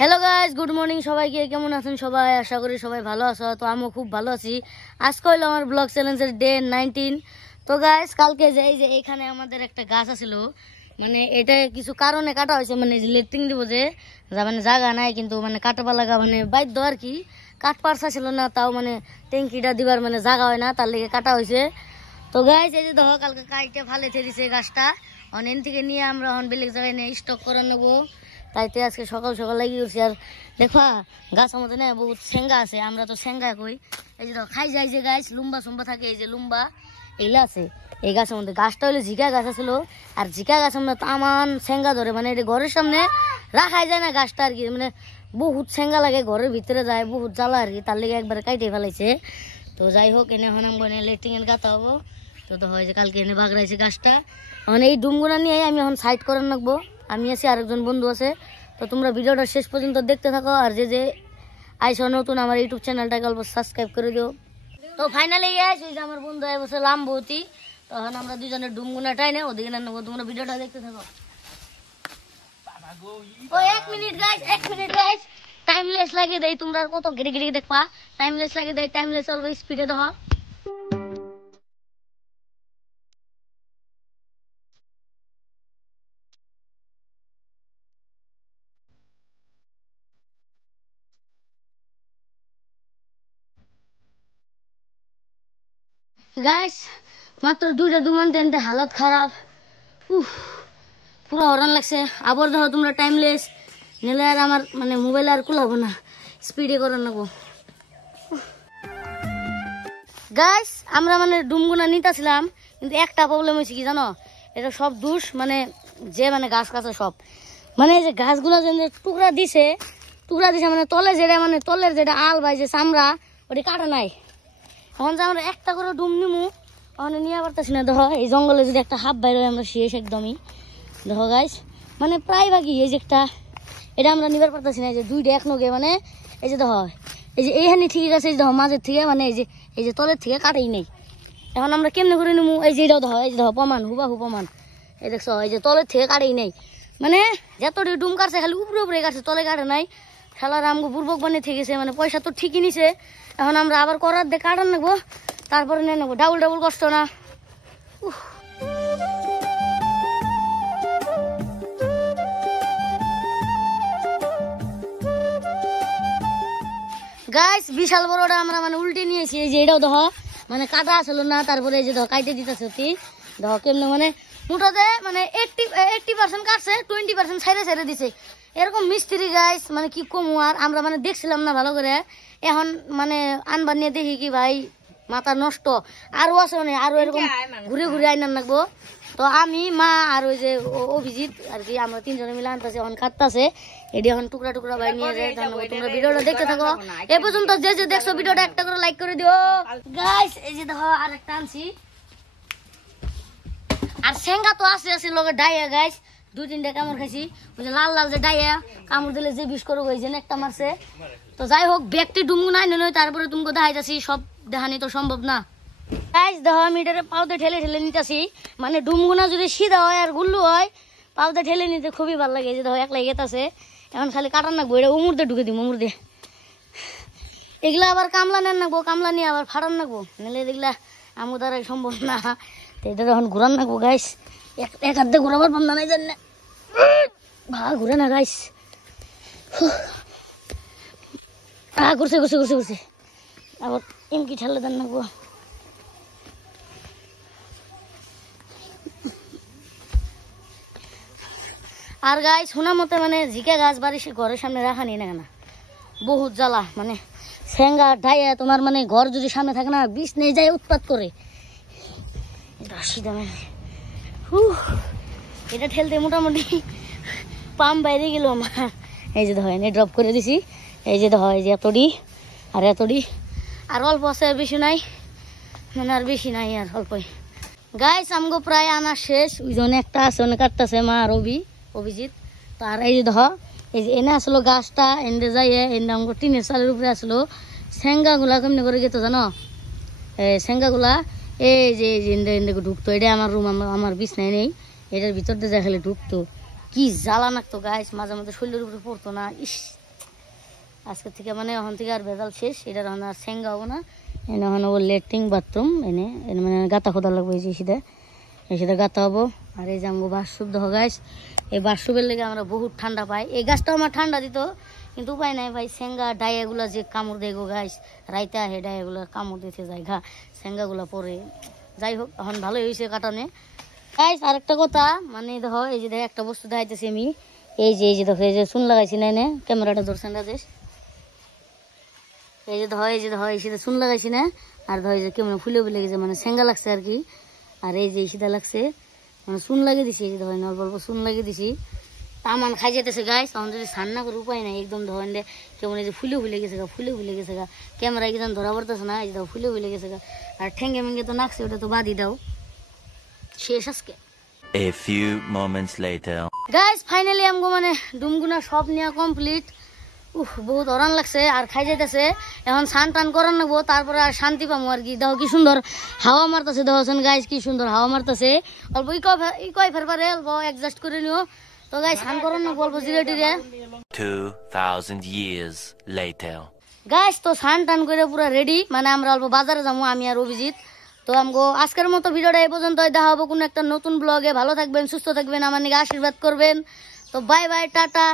Hello guys, good morning সবাইকে। কেমন আছেন সবাই? আশা করি সবাই ভালো আছো। তো আমিও খুব ভালো আছি। আজকে হলো আমার ব্লগ চ্যালেঞ্জের ডে 19। তো গাইস, কালকে যে এই যে এখানে আমাদের একটা গাছ আছিল, মানে এটা কিছু কারণে কাটা হয়েছে, মানে লেট্রিং দিব যে মানে জায়গা নাই, কিন্তু মানে কাটবা লাগা মানে বাধ্য আর কি। কাঠ পারছা ছিল না, তাও মানে ট্যাঙ্কিটা দিবার মানে জায়গা হয় না, তার লেগে কাটা হয়েছে। তো গাইস, এই যে দেখো কালকে কাইটে ফালে দিছে গাছটা, অনেক থেকে নিয়ে আমরা এখন বেলেগ জায়গায় নিয়ে স্টক করে নেবো। তাইতে আজকে সকাল সকাল লাগিয়ে উঠছি। আর দেখো গাছের মধ্যে না বহুত সেঙ্গা আছে, আমরা তো সেঙ্গা কই। এই যে দেখো খাই যায় যে গাছ লুম্বা সুম্বা থাকে, এই যে লুম্বা এগুলো আছে এই গাছের মধ্যে। গাছটা হলে ঝিকা গাছ আছিল, আর ঝিকা গাছের মধ্যে তামান সেঙ্গা ধরে, মানে এটা ঘরের সামনে রাখাই যায় না গাছটা আর কি, মানে বহুত সেঙ্গা লাগে, ঘরের ভিতরে যায়, বহুত জ্বালা আর কি, তার লেগে একবারে কাইটে ফেলাইছে। তো যাই হোক, এনে এখন আমি লেট্রিং এর গাতা হবো। তো তো হয় যে কালকে এনে বাগড়াইছে গাছটা, মানে এই ডুমগুনা নিয়ে আমি এখন সাইড করে রাখবো। আমি আছি, আরেকজন বন্ধু আছে। তো তোমরা ভিডিওটা শেষ পর্যন্ত দেখতে থাকো, আর যে যে আইসো নতুন আমার ইউটিউব চ্যানেলটাকে অল্প সাবস্ক্রাইব করে দিও। তো ফাইনালি ওই যে আমার বন্ধু বসে লাম্বতি, তখন আমরা দুজনের ডুমগুনা টাইনে ওদিকে নেবো। তোমরা ভিডিওটা দেখতে থাকো। ও 1 minute guys, 1 minute guys, timeless লাগিয়ে দেই। তোমরা কত ঘিরে ঘিরে দেখবা, টাইমলেস লাগিয়ে দেই, টাইমলেস অল্প স্পিডে দেখো। গাইস মাত্র দুইটা ডুমান দেনতে হালত খারাপ, উফ পুরো হরান লাগছে। আবার দেখো তোমরা টাইমলেস নিলে আর আমার মানে মোবাইল আর কুলাবো না, স্পিডে করে নেবো। গাইস আমরা মানে ডুমগুনা নিতেছিলাম, কিন্তু একটা প্রবলেম হয়েছে কি জানো, এটা সব দোষ মানে যে মানে গাছ কাছে সব মানে এই যে গাছগুলো যে টুকরা দিছে মানে তলে যেটা মানে তলের যেটা আল ভাই যে চামড়া ওটি কাটা নাই। এখন যে আমরা একটা করে ডুম নিমু ওখানে নিয়ে পারতেছি না। দেখো এই জঙ্গলে যদি একটা হাফ বাইর হয় আমরা শেষ একদমই। দেখো গাইস মানে প্রায় ভাগই এই যে একটা এটা আমরা নিবার পারতেছি না, এই যে দুইটা এক নগে মানে এই যে দেখো এই যে এইখানে ঠিক আছে, দেখো মাঝের থেকে মানে এই যে তলের থেকে কাটেই নেই। এখন আমরা কেমনে করে নিমু? এই যে এটাও দেখো, এই যে দেখো প্রমাণ, হুবাহু প্রমাণ, এই দেখছো এই যে তলের থেকে কাটেই নেই, মানে যতটি ডুম কাটছে খালি উপরে উপরে কাটছে, তলে কাটে নাই। খেলার আমগো বুর্বক বানিয়ে থেকে গেছে, মানে পয়সা তো ঠিকই নিছে। এখন আমরা আবার করার দিয়ে কাটান নেবো, তারপরে নিয়ে নেবো, ডাবল ডাবল কষ্ট না। গাইস বিশাল বড়টা আমরা মানে উল্টে নিয়েছি। এই যে এটাও দেখো মানে কাটা আসলো না, তারপরে এই যে দেখো কাইটে দিতেছে দেখো কেমনে, মানে মোটাতে মানে 80% কাটছে, 20% ছাইড়ে ছাইড়ে দিছে। এরকম মিস্ত্রি গাইস মানে কি কমু আর, আমরা মানে দেখছিলাম না ভালো করে, এখন মানে আনবার নিয়ে দেখি কি ভাই মাথা নষ্ট। আরো আছে মানে আরো এরকম ঘুরে ঘুরে আইনার লাগবো। তো আমি মা আর ওই যে অভিজিৎ আর কি, আমরা তিনজনে মিলে আনতেছে, এখন কাটতেছে। এটি এখন টুকরা টুকরা ভাই নিয়ে যায়। তোমরা ভিডিওটা দেখতে থাকো এ পর্যন্ত। যে যে দেখছো ভিডিওটা একটা করে লাইক করে দিও গাইস। এই যে দেখো আর একটা আনছি, আর সেঙ্গা তো আছে আছে লগে ডাইয়া গাইস, 2-3টা কামড় খাইছি। ওই যে লাল লাল যে ডাইয়া কামড় দিলে যে বিষ করে হয়েছে একটা মারছে। তো যাই হোক ব্যক্তি ডুমু নাই নয়, তারপরে তুমি দেখাই যাচ্ছি, সব দেখানি তো সম্ভব না গাইস। দেখো আমি এটারে পাউতে ঠেলে ঠেলে নিতেছি, মানে ডুমগুনা যদি সিধা হয় আর গুল্লু হয় পাউতে ঠেলে নিতে খুবই ভালো লাগে। যে দেখো একলাই গেতাছে, এখন খালি কাটার নাকবো, এটা উমুর দিয়ে ঢুকে দিব, উমুর দিয়ে। এগুলা আবার কামলা নেন নাকবো, কামলা নিয়ে আবার ফাড়ান নাকবো, নিলে এগুলা আমার দ্বারা সম্ভব না। তো এটা এখন ঘুরান নাকবো গাইস, এক হাত দিয়ে ঘুরাবার পাম না, নাই জান না ভালো ঘুরে না গাইস। ঘুরছে ঘুরছে ঘুরছে ঘুরছে, আবার এমকি ঠেলে দেন নাকবো। আর গাইস শোনা মতে মানে ঝিকা গাছ বাড়ি ঘরের সামনে রাখা নিয়ে না, বহুত জ্বালা, মানে সেঙ্গা ঢাইয়া তোমার মানে ঘর যদি সামনে থাকে না বিষ নিয়ে যায় উৎপাত করে। এটা ঠেলতে মোটামুটি পাম বাইরে গেল আমার। এই যে ধরেন ড্রপ করে দিছি, এই যে হয় যে এতডি আর এতডি, আর অল্প আছে, আর বেশি নাই, মানে আর বেশি নাই আর অল্পই। গাইস আমগো প্রায় আনা শেষ, ওই জন্য একটা আছে অনেক কাটতেছে মা আর অভিজিৎ। তো আর এই যে দেখো এই যে এনে আসলো গাছটা এনে যাইয়ে এনে আমগো টিনের চালের উপরে আসলো। সেঙ্গাগুলা কেমনি করে গেতো জানো, সেঙ্গাগুলা এই যে এনে ঢুকতো, এটা আমার রুম, আমার বিছনায় নেই, এটার ভিতর দিয়ে যা খালি ঢুকতো, কি জ্বালা নাকতো গাইস, মাঝে মাঝে শরীরের উপরে পড়তো না, ইস আজকে থেকে মানে এখন থেকে আর ভেজাল শেষ, এটা এখন আর সেঙ্গা হবো না। এনে এখন হবো লেট্রিন বাথরুম, এনে এনে মানে গাতা খোদা লাগবে এই সাথে গাতা হবো। আর এই যে আমগো বাথরুম দেখো গাইস, এই বাথরুমের লেগে আমরা বহুত ঠান্ডা পাই। এই গাছটাও আমার ঠান্ডা দিত, কিন্তু উপায় নাই ভাই, সেঙ্গা ডাইয়াগুলা যে কামড় দেয় গো গাইস, রাইতে আহে ডাইয়াগুলা কামড় দিতে যায় ঘা, সেঙ্গাগুলা পরে। যাই হোক এখন ভালোই হয়েছে কাটানে গাইস। আরেকটা কথা মানে দেখো, এই যে দেখো একটা বস্তু দেখাইতেছি আমি, এই যে দেখো, এই যে চুন লাগাইছি না, এনে ক্যামেরাটা ধরছেন না দেশ, এই যে ধর, এই যে ধর, এই সিধা চুন লাগাইছি না, আর ধর এই যে কেমন ফুলে ফুলে গেছে, মানে সেঙ্গা লাগছে আর কি। আর এই যে সিধা লাগছে, মানে চুন লাগিয়ে দিছি, এই যে ধর অল্প অল্প চুন লাগিয়ে দিছি। তামান খাই যেতেছে গাইস, তখন যদি সান্না করে উপায় নাই, একদম ধরেন দে কেমন এই যে ফুলে ফুলে গেছে গা, ফুলে ফুলে গেছে গা, ক্যামেরায় কিন্তু ধরা পড়তেছে না, এই যে দেখো ফুলে ফুলে গেছে গা। আর ঠেঙ্গে মেঙ্গে তো নাকছে, ওটা তো বাদই দাও, শেষ আজকে। A few moments later. Guys finally আমগো মানে ডুমগুনা সব নিয়ে কমপ্লিট। বহুত অরান লাগছে আর খাই যাইতেছে। এখন স্নান টান করার নেবো, তারপরে আর শান্তি পাবো আর কি। দেখো কি সুন্দর হাওয়া মারতেছে, দেখছেন গাইস কি সুন্দর হাওয়া মারতেছে। অল্প ই কয় ফেরবারে অল্প অ্যাডজাস্ট করে নিও। তো গাইস স্নান করার নেবো অল্প জিরে টিরে। 2000 years later. গাইস তো স্নান টান করে পুরো রেডি, মানে আমরা অল্প বাজারে যাবো আমি আর অভিজিৎ। তো আমগো আজকের মতো ভিডিওটা এই পর্যন্ত, দেখা হবো কোনো একটা নতুন ব্লগে। ভালো থাকবেন, সুস্থ থাকবেন, আমার নিকে আশীর্বাদ করবেন। তো বাই বাই, টাটা।